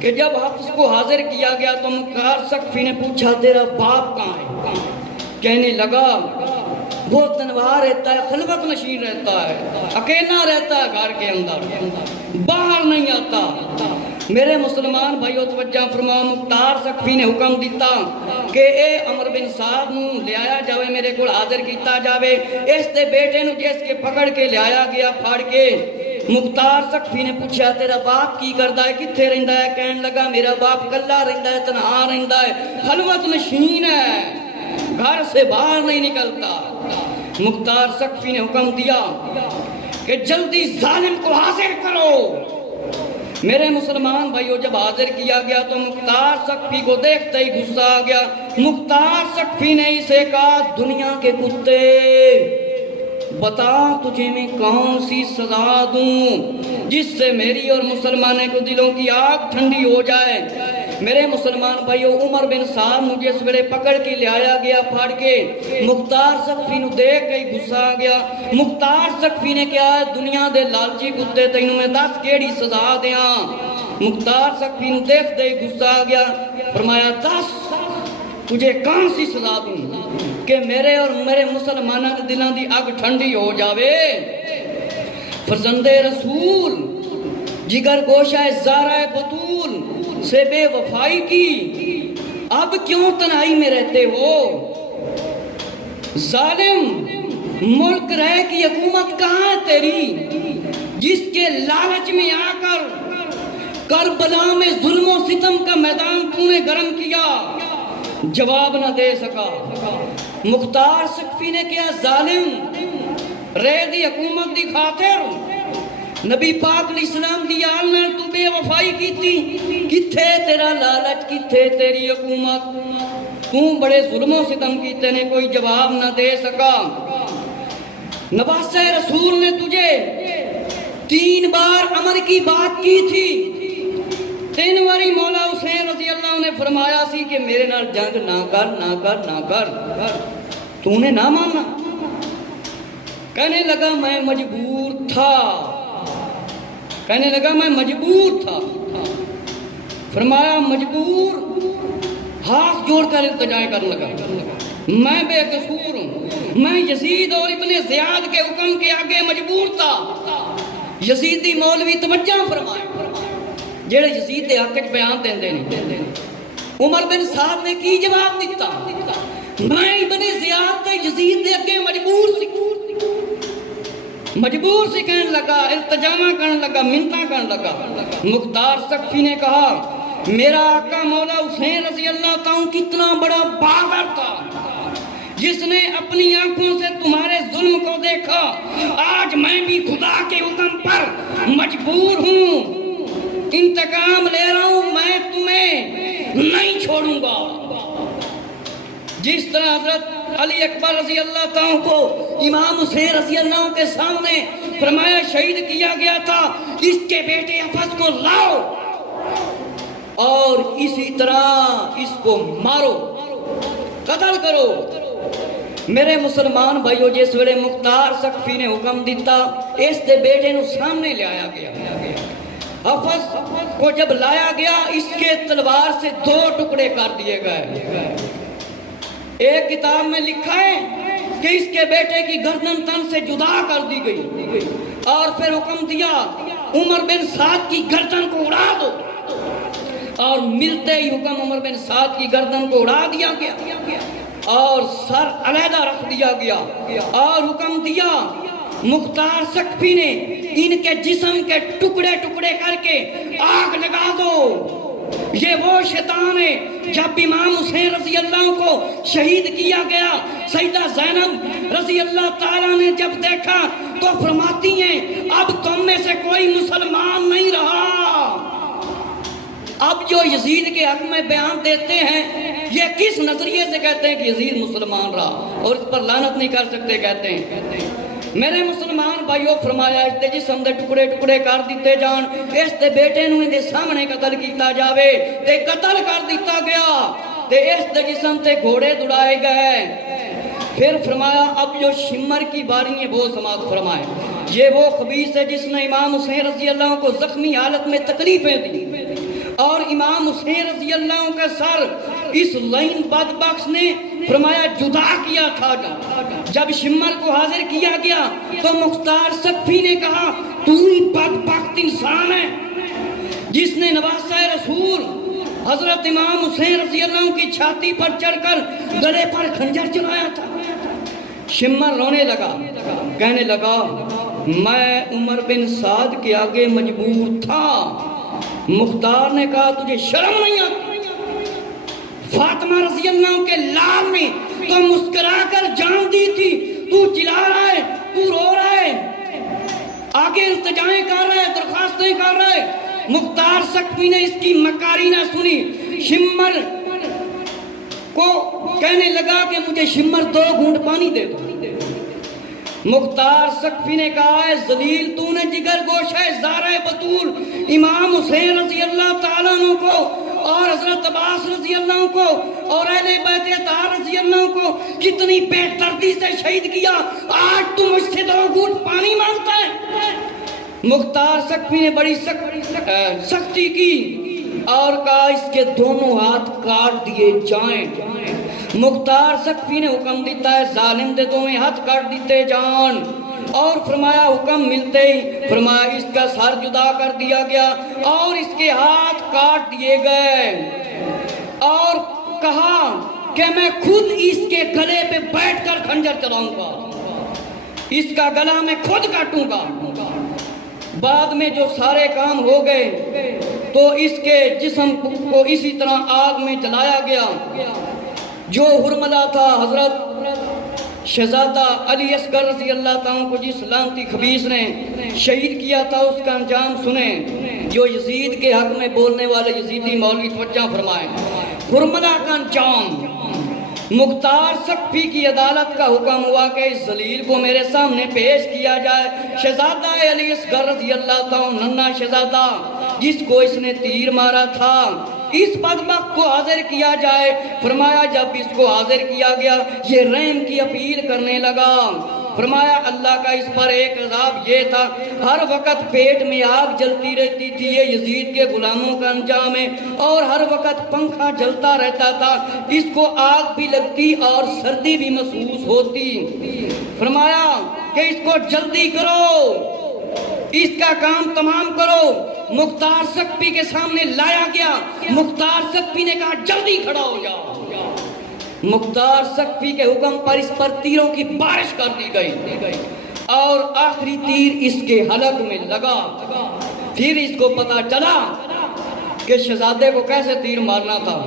کہ جب حفص کو حاضر کیا گیا تو مختار سقفی نے پوچھا تیرا باپ کہاں ہے؟ کہنے لگا وہ تنہا رہتا ہے، خلوت نشین رہتا ہے، اکیلا رہتا ہے گھر کے اندر، باہر نہیں آتا۔ میرے مسلمان بھائیو توجہ فرماؤ، مختار سقفی نے حکم دیتا کہ اے عمر بن سعد نو لے آیا جاوے، میرے کو حاضر کیتا جاوے۔ اس دے بیٹے نو جس کے پکڑ کے لے آیا گیا پھاڑ کے۔ مختار سقفی نے پوچھا تیرا باپ کی کردا ہے، کتھے رہندا ہے؟ کہنے لگا میرا باپ کلا رہندا ہے، تنہا رہندا ہے، خلوت نشین ہے، گھر سے باہر نہیں نکلتا۔ مختار سقفی نے حکم دیا کہ جلدی ظالم کو حاضر کرو۔ میرے مسلمان بھائیو جب حاضر کیا گیا تو مختار سقفی کو دیکھتے ہی غصہ آ گیا۔ مختار سقفی نے اسے کہا دنیا کے کتے، بتا تجھے میں کون سی سزا دوں جس سے میری اور مسلمانوں کو دلوں کی آگ ٹھنڈی ہو جائے۔ میرے مسلمان بھائیو عمر بن سعد نو جس ویلے پکڑ کے لے آیا گیا پھاڑ کے، مختار سقفی نو دیکھ کے غصہ آ گیا۔ مختار سقفی نے کہا دنیا دے لالچی کتے تینوں میں 10 کیڑی سزا دیاں۔ مختار سقفی نو دیکھتے ہی غصہ آ گیا، فرمایا 10 تجھے کون سی سزا دوں کہ میرے اور میرے مسلمانوں کے دلوں دی اگ ٹھنڈی ہو جاوے؟ فرزند رسول جگر گوشہ زارہ بطول سے بے وفائی کی، اب کیوں تنہائی میں رہتے ہو؟ ظالم ملک رہ کی حکومت کہاں ہے تیری، جس کے لالچ میں آ کر کربلا میں ظلم و ستم کا میدان تو نے گرم کیا، جواب نہ دے سکا۔ مختار سقفی نے کیا ظالم رہ دی حکومت دی خاطر نبی پاک علیہ السلام دی آل نال تو بے وفائی کیتی، کتھے تیرا لالچ، کتھے تیری حکومت؟ تو بڑے ظلم و ستم کیتے نے، کوئی جواب نہ دے سکا۔ نواسہ رسول نے تجھے 3 بار امر کی بات کی تھی، 3 باری مولا حسین رضی اللہ عنہ نے فرمایا سی کہ میرے نال جنگ نہ کر، نہ کر، نہ کر، تو نے نہ ماننا۔ کہنے لگا میں مجبور تھا، کہنے لگا میں مجبور تھا۔ فرمایا مجبور، ہاتھ جوڑ کر التجائے کرنے لگا، میں بے قصور ہوں، میں یزید اور ابن زیاد کے حکم کے آگے مجبور تھا۔ یزیدی مولوی توجہ فرمائے جیڑے یزید دے حق وچ بیان دیندے نے۔ عمر بن سعد نے کی جواب دیتا؟ میں ابن زیاد تے یزید دے اگے مجبور سی کہنے لگا، التجامہ کرنے لگا، منتاں کرنے لگا۔ مختار سقفی نے کہا میرا آقا مولا حسین رضی اللہ تعالیٰ کتنا بڑا بہادر تھا، جس نے اپنی آنکھوں سے تمہارے ظلم کو دیکھا۔ آج میں بھی خدا کے حکم پر مجبور ہوں، انتقام لے رہا ہوں، میں تمہیں نہیں چھوڑوں گا۔ جس طرح حضرت علی اکبر رضی اللہ تعالیٰ کو امام حسین رضی اللہ عنہ کے سامنے فرمایا شہید کیا گیا تھا، اس کے بیٹے حفظ کو لاؤ اور اسی طرح اس کو مارو، قتل کرو۔ میرے مسلمان بھائیو، جس ویلے مختار سقفی نے حکم دیتا، اس دے بیٹے نو سامنے لے آیا گیا۔ حفظ کو جب لایا گیا، اس کے تلوار سے 2 ٹکڑے کر دیے گئے۔ ایک کتاب میں لکھا ہے کہ اس کے بیٹے کی گردن تن سے جدا کر دی گئی، اور پھر حکم دیا عمر بن سعد کی گردن کو اڑا دو، اور ملتے ہی حکم عمر بن سعد کی گردن کو اڑا دیا گیا اور سر علیحدہ رکھ دیا گیا، اور حکم دیا مختار سقفی نے ان کے جسم کے ٹکڑے ٹکڑے کر کے آگ لگا دو۔ یہ وہ شیطان ہے، جب امام حسین رضی اللہ عنہ کو شہید کیا گیا، سیدہ زینب رضی اللہ تعالیٰ نے جب دیکھا تو فرماتی ہیں اب تم میں سے کوئی مسلمان نہیں رہا۔ اب جو یزید کے حق میں بیان دیتے ہیں، یہ کس نظریے سے کہتے ہیں کہ یزید مسلمان رہا اور اس پر لعنت نہیں کر سکتے؟ کہتے ہیں میرے مسلمان بھائیو، فرمایا اس دے جسم دے ٹکڑے ٹکڑے کر دیتے جان، اس دے بیٹے نو دے سامنے قتل کیتا جاوے، تے قتل کر دیتا گیا، تے اس دے جسم تے گھوڑے دوڑائے گئے۔ پھر فرمایا اب جو شمر کی باری ہے وہ سماعت فرمائے، یہ وہ خبیث ہے جس نے امام حسین رضی اللہ عنہ کو زخمی حالت میں تکلیفیں دی، اور امام حسین رضی اللہ عنہ کا سر اس لعین بدبخت نے فرمایا جدا کیا تھا۔ جب شمر کو حاضر کیا گیا تو مختار سقفی نے کہا تو ہی بدبخت انسان ہے جس نے نواسہ رسول حضرت امام حسین رضی اللہ عنہ کی چھاتی پر چڑھ کر گلے پر خنجر چلایا تھا۔ شمر رونے لگا، کہنے لگا میں عمر بن سعد کے آگے مجبور تھا۔ مختار نے کہا تجھے شرم نہیں آتی؟ فاطمہ رضی اللہ عنہ کے لال نے تو مسکرا کر جان دی تھی، تو چلا رہا ہے، تو رو رہا ہے، آگے التجائیں کر رہا ہے، درخواستیں کر رہا ہے۔ مختار سقفی نے اس کی مکاری نہ سنی، شمر کو کہنے لگا کہ مجھے شمر 2 گھونٹ پانی دے دو۔ مختار سقفی نے کہا ہے ذلیل، تو نے جگر گوشہ زارہ بطول امام حسین رضی اللہ تعالیٰ عنہ کو اور حضرت عباس رضی اللہ عنہ کو اور اہل بیت اطہار رضی اللہ عنہ کو کتنی بے دردی سے شہید کیا، آج تو مجھ سے 2 گھونٹ پانی مانگتا ہے؟ مختار سقفی نے بڑی سختی کی اور کہا اس کے دونوں ہاتھ کاٹ دیے جائیں۔ مختار سقفی نے حکم دیتا ہے ظالم دے دونوں ہاتھ کاٹ دیتے جان، اور فرمایا حکم ملتے ہی فرمایا اس کا سر جدا کر دیا گیا اور اس کے ہاتھ کاٹ دیے گئے، اور کہا کہ میں خود اس کے گلے پہ بیٹھ کر خنجر چلاؤں گا، اس کا گلا میں خود کاٹوں گا۔ بعد میں جو سارے کام ہو گئے تو اس کے جسم کو اسی طرح آگ میں جلایا گیا۔ جو حرملہ تھا حضرت شہزادہ علی اصغر رضی اللہ تعالیٰ کو جس لعنتی خبیث نے شہید کیا تھا اس کا انجام سنیں. جو یزید کے حق میں بولنے والے یزیدی مولوی توجہ فرمائیں. حرملہ کا انجام. مختار سقفی کی عدالت کا حکم ہوا کہ اس ذلیل کو میرے سامنے پیش کیا جائے. شہزادہ علی اصغر رضی اللہ تعالیٰ ننھا شہزادہ جس کو اس نے تیر مارا تھا اس بدبخت کو حاضر کیا جائے. فرمایا جب اس کو حاضر کیا گیا یہ رحم کی اپیل کرنے لگا. فرمایا اللہ کا اس پر ایک عذاب یہ تھا ہر وقت پیٹ میں آگ جلتی رہتی تھی. یہ یزید کے غلاموں کا انجام ہے. اور ہر وقت پنکھا جلتا رہتا تھا. اس کو آگ بھی لگتی اور سردی بھی محسوس ہوتی. فرمایا کہ اس کو جلدی کرو اس کا کام تمام کرو. مختار سقفی کے سامنے لایا گیا. مختار سقفی نے کہا جلدی کھڑا ہو جا. مختار سقفی کے حکم پر اس پر تیروں کی بارش کر دی گئی اور آخری تیر اس کے حلق میں لگا. پھر اس کو پتا چلا کہ شہزادے کو کیسے تیر مارنا تھا.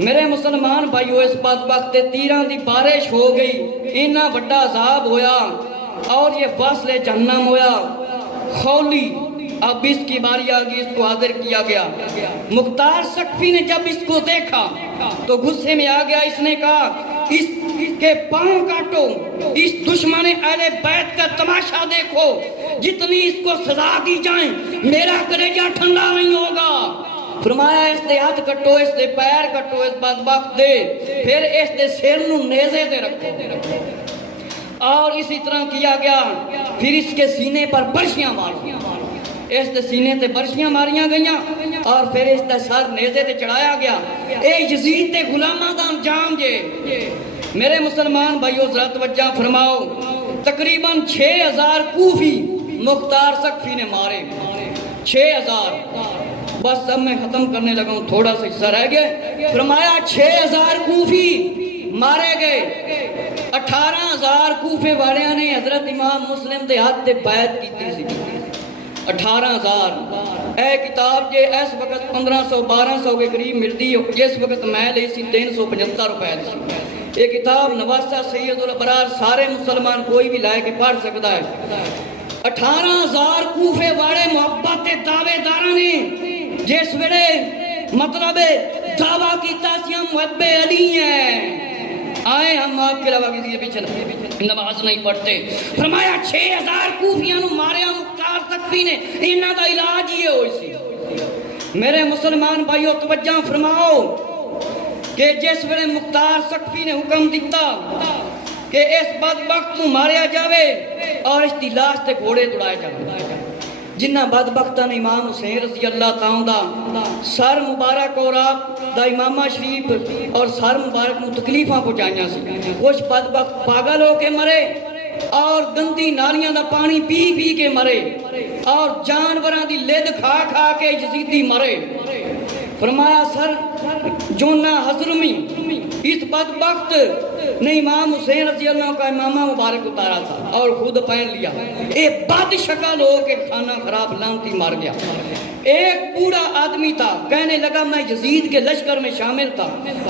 میرے مسلمان بھائیو اس بدبخت تیراں دی بارش ہو گئی. اینا بڑا عذاب ہویا اور یہ فاصلے جہنم ہویا. خولی اب اس کی باری آگئی. اس کو حاضر کیا گیا. مختار سقفی نے جب اس کو دیکھا تو غصے میں آ گیا. اس نے کہا اس کے پاؤں کاٹو. اس دشمن اہل بیت کا تماشا دیکھو. جتنی اس کو سزا دی جائیں میرا کلیجہ ٹھنڈا نہیں ہوگا. فرمایا اس دے ہاتھ کٹو اس دے پیر کٹو اس بدبخت دے پھر اس دے سر نو نیزے دے رکھو. اور اسی طرح کیا گیا. پھر اس کے سینے پر برشیاں ماری. اس دے سینے تے برشیاں ماریاں گئیاں اور پھر اس دا سر نیزے تے چڑھایا گیا. اے یزید تے غلاماں دا انجام جے. میرے مسلمان بھائیو ذرا توجہ فرماؤ. تقریباً 6000 کوفی مختار سقفی نے مارے. 6000. بس اب میں ختم کرنے لگا ہوں تھوڑا سا حصہ رہ گیا. فرمایا 6000 کوفی مارے گئے. 18000 کوفے والیاں نے حضرت امام مسلم دے ہاتھ تے بیعت کیتی سی. 18000. اے کتاب جے اس وقت 1500-1200 کے قریب ملتی ہے. جس وقت میں لی سی 375 روپے دی. یہ کتاب نواسہ سید الابرار سارے مسلمان کوئی بھی لائے کے پڑھ سکتا ہے. 18000 کوفے والے محبت دعوے داراں نے جس ویلے مطلب دعویٰ کیتا سی ہم محب علی ہیں آئے ہم آپ کے علاوہ کسی کے پیچھے نماز نہیں پڑھتے. فرمایا 6000 کوفیاں نو ماریا مختار سقفی نے. انہاں دا علاج یہ ہوئی سی. میرے مسلمان بھائیو توجہ فرماؤ کہ جس ویلے مختار سقفی نے حکم دیتا کہ اس بدبخت کو ماریا جاوے اور اس دی لاش تے گھوڑے دوڑائے جاوے. جنہ بدبختہ نے امام حسین رضی اللہ تعالیٰ دا سر مبارک اور آپ دا امامہ شریف اور سر مبارک میں تکلیفاں پہنچائیاں سی. کچھ بدبخت پاگل ہو کے مرے اور گندی نالیاں دا پانی پی پی کے مرے اور جانوراں دی لد کھا کھا کے یزیدی مرے. فرمایا سر جونا حضرمی اس بدبخت نے امام حسین رضی اللہ کا امامہ مبارک اتارا تھا اور خود پہن لیا. ایک بد شکل ہو کے کھانا خراب لانتی مار گیا. ایک بوڑھا آدمی تھا کہنے لگا میں یزید کے لشکر میں شامل تھا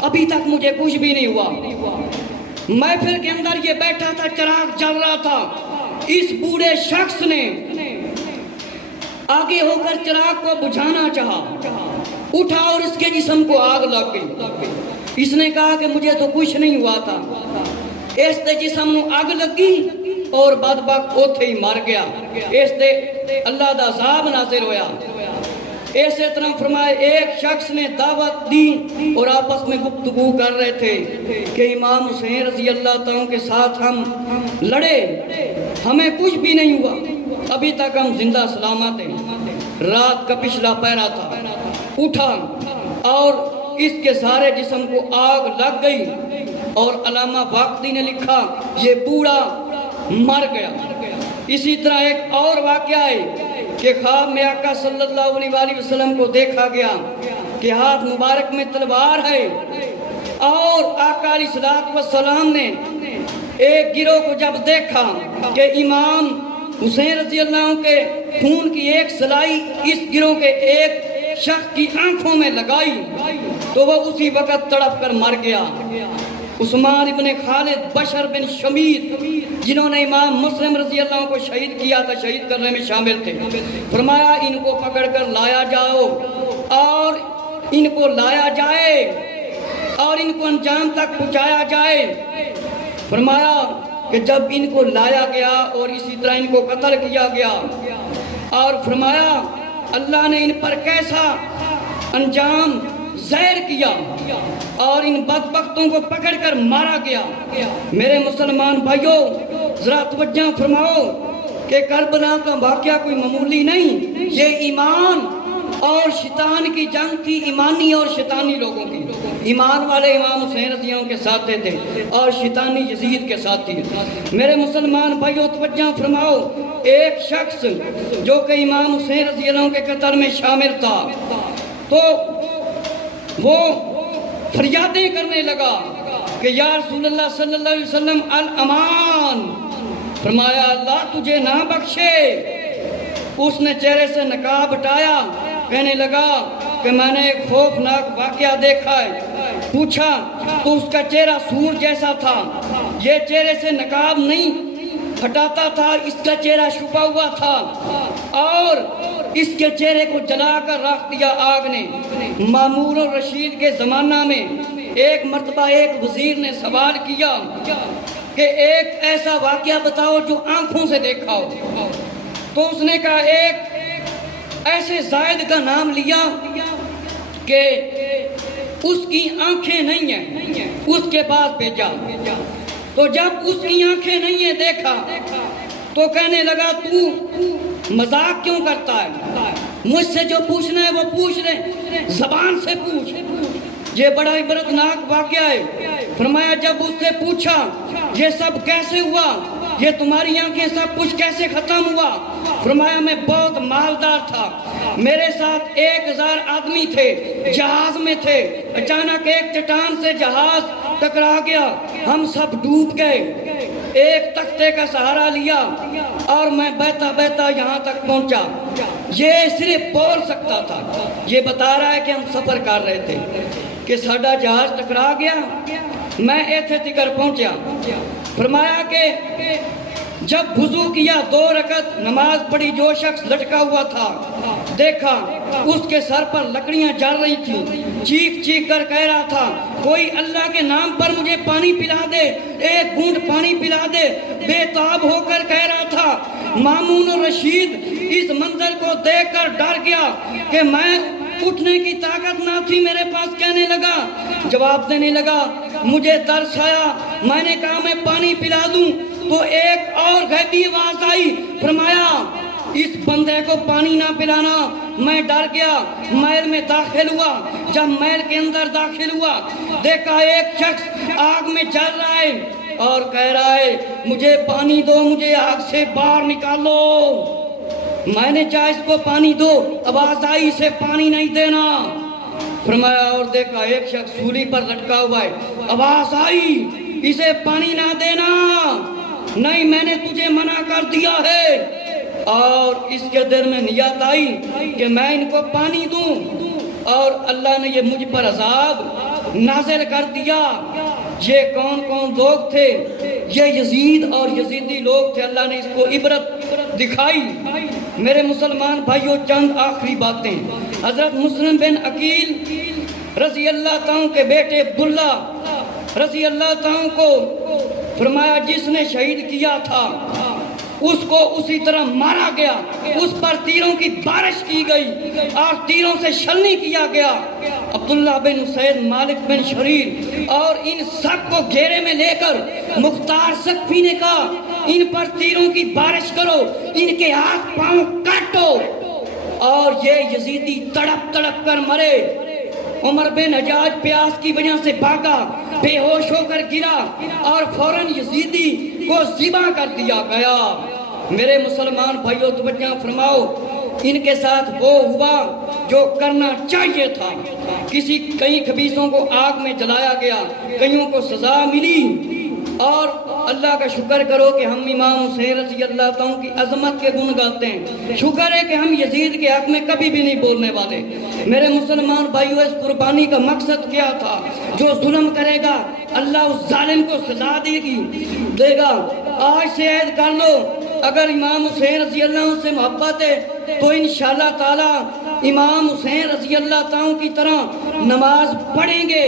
ابھی تک مجھے کچھ بھی نہیں ہوا. محفل کے اندر یہ بیٹھا تھا چراغ جل رہا تھا. اس بوڑھے شخص نے آگے ہو کر چراغ کو بجھانا چاہا. اٹھا اور اس کے جسم کو آگ لگ گئی. اس نے کہا کہ مجھے تو کچھ نہیں ہوا تھا. اس دے جسم نو آگ لگی اور بدبخت اوتھے ہی مر گیا. اس دے اللہ دا عذاب نازل ہویا. اسی طرح فرمائے ایک شخص نے دعوت دی اور آپس میں گفتگو کر رہے تھے کہ امام حسین رضی اللہ تعالیٰ کے ساتھ ہم لڑے ہمیں کچھ بھی نہیں ہوا ابھی تک ہم زندہ سلامت ہیں. رات کا پچھلا پہرا تھا. اٹھا اور اس کے سارے جسم کو آگ لگ گئی اور علامہ باقی نے لکھا یہ بوڑھا مر گیا. اسی طرح ایک اور واقعہ ہے کہ خواب میں آقا صلی اللہ علیہ وآلہ وسلم کو دیکھا گیا کہ ہاتھ مبارک میں تلوار ہے اور آقا علیہ السلام نے ایک گروہ کو جب دیکھا کہ امام حسین رضی اللہ عنہ کے خون کی ایک سلائی اس گروہ کے ایک شخص کی آنکھوں میں لگائی تو وہ اسی وقت تڑپ کر مر گیا. عثمان ابن خالد، بشر بن شمیر، جنہوں نے امام مسلم رضی اللہ عنہ کو شہید کیا تھا، شہید کرنے میں شامل تھے، فرمایا ان کو پکڑ کر لایا جاؤ اور ان کو لایا جائے اور ان کو انجام تک پہنچایا جائے۔ فرمایا کہ جب ان کو لایا گیا اور اسی طرح ان کو قتل کیا گیا، اور فرمایا اللہ نے ان پر کیسا انجام ظاہر کیا اور ان بدبختوں کو پکڑ کر مارا گیا۔ میرے مسلمان بھائیوں ذرا توجہ فرماؤ کہ کربلا کا واقعہ کوئی معمولی نہیں، یہ ایمان اور شیطان کی جنگ تھی، ایمانی اور شیطانی لوگوں کی۔ ایمان والے امام حسین رضی اللہ عنہ کے ساتھ تھے اور شیطانی یزید کے ساتھ تھے۔ میرے مسلمان بھائیوں توجہ فرماؤ، ایک شخص جو کہ امام حسین رضی اللہ عنہ کے قتل میں شامل تھا تو وہ فریادیں کرنے لگا کہ یا رسول اللہ صلی اللہ علیہ وسلم الامان، فرمایا اللہ تجھے نہ بخشے۔ اس نے چہرے سے نقاب ہٹایا، کہنے لگا کہ میں نے ایک خوفناک واقعہ دیکھا ہے۔ پوچھا تو اس کا چہرہ سور جیسا تھا، یہ چہرے سے نقاب نہیں ہٹاتا تھا، اس کا چہرہ چھپا ہوا تھا اور اس کے چہرے کو جلا کر رکھ دیا آگ نے۔ مامون الرشید کے زمانہ میں ایک مرتبہ ایک وزیر نے سوال کیا کہ ایک ایسا واقعہ بتاؤ جو آنکھوں سے دیکھا ہو، تو اس نے کہا ایک ایسے زائد کا نام لیا کہ اس کی آنکھیں نہیں ہیں، اس کے پاس بھیجا، تو جب اس کی آنکھیں نہیں ہیں دیکھا تو کہنے لگا تو مذاق کیوں کرتا ہے، مجھ سے جو پوچھنا ہے وہ پوچھ لے، زبان سے پوچھ۔ یہ بڑا عبرتناک واقعہ ہے۔ فرمایا جب اس سے پوچھا یہ سب کیسے ہوا، یہ تمہاری آنکھیں سب کچھ کیسے ختم ہوا، فرمایا میں بہت مالدار تھا، میرے ساتھ 1000 آدمی تھے، جہاز میں تھے، اچانک ایک چٹان سے جہاز ٹکرا گیا، ہم سب ڈوب گئے، ایک تختے کا سہارا لیا اور میں بہتا بہتا یہاں تک پہنچا۔ یہ صرف بول سکتا تھا، یہ بتا رہا ہے کہ ہم سفر کر رہے تھے کہ ساڈا جہاز ٹکرا گیا، میں ایتھے تکر پہنچا۔ فرمایا کہ جب وضو کیا 2 رکعت نماز پڑھی، جو شخص لٹکا ہوا تھا دیکھا اس کے سر پر لکڑیاں جل رہی تھیں، چیخ چیخ کر کہہ رہا تھا کوئی اللہ کے نام پر مجھے پانی پلا دے، ایک گھونٹ پانی پلا دے، بے تاب ہو کر کہہ رہا تھا۔ مامون الرشید اس منظر کو دیکھ کر ڈر گیا کہ میں اٹھنے کی طاقت نہ تھی میرے پاس، کہنے لگا، جواب دینے لگا مجھے ترس آیا، میں نے کہا میں پانی پلا دوں، تو ایک اور غیبی آواز آئی، فرمایا اس بندے کو پانی نہ پلانا۔ میں ڈر گیا، محل میں داخل ہوا، جب محل کے اندر داخل ہوا دیکھا ایک شخص آگ میں جل رہا ہے اور کہہ رہا ہے مجھے پانی دو، مجھے آگ سے باہر نکالو۔ میں نے چاہا اس کو پانی دو، آواز آئی اسے پانی نہیں دینا۔ فرمایا اور دیکھا ایک شخص سولی پر لٹکا ہوا ہے، آواز آئی اسے پانی نہ دینا، نہیں میں نے تجھے منع کر دیا ہے۔ اور اس کے دل میں نیت آئی کہ میں ان کو پانی دوں، اور اللہ نے یہ مجھ پر عذاب نازل کر دیا۔ یہ کون کون لوگ تھے؟ یہ یزید اور یزیدی لوگ تھے، اللہ نے اس کو عبرت دکھائی۔ میرے مسلمان بھائیوں چند آخری باتیں، حضرت مسلم بن عقیل رضی اللہ تعالیٰ کے بیٹے عبداللہ رضی اللہ تعالیٰ کو فرمایا جس نے شہید کیا تھا اس کو اسی طرح مارا گیا، اس پر تیروں کی بارش کی گئی اور تیروں سے شلنی کیا گیا۔ عبداللہ بن سید مالک بن شریر اور ان سب کو گھیرے میں لے کر مختار سقفی نے کہا ان پر تیروں کی بارش کرو، ان کے ہاتھ پاؤں کاٹو، اور یہ یزیدی تڑپ تڑپ کر مرے۔ عمر بن حجاج پیاس کی وجہ سے بھاگا، بے ہوش ہو کر گرا اور فوراً یزیدی کو ذبح کر دیا گیا۔ میرے مسلمان بھائیوں توجہ فرماؤ، ان کے ساتھ وہ ہوا جو کرنا چاہیے تھا۔ کئی خبیثوں کو آگ میں جلایا گیا، کئیوں کو سزا ملی، اور اللہ کا شکر کرو کہ ہم امام حسین رضی اللہ تعالیٰ کی عظمت کے گن گاتے ہیں۔ شکر ہے کہ ہم یزید کے حق میں کبھی بھی نہیں بولنے والے۔ میرے مسلمان بھائیوں اس قربانی کا مقصد کیا تھا؟ جو ظلم کرے گا اللہ اس ظالم کو سزا دے گا۔ آج سے عہد کر لو، اگر امام حسین رضی اللہ عنہ سے محبت ہے تو انشاءاللہ تعالی امام حسین رضی اللہ تعالیٰ کی طرح نماز پڑھیں گے۔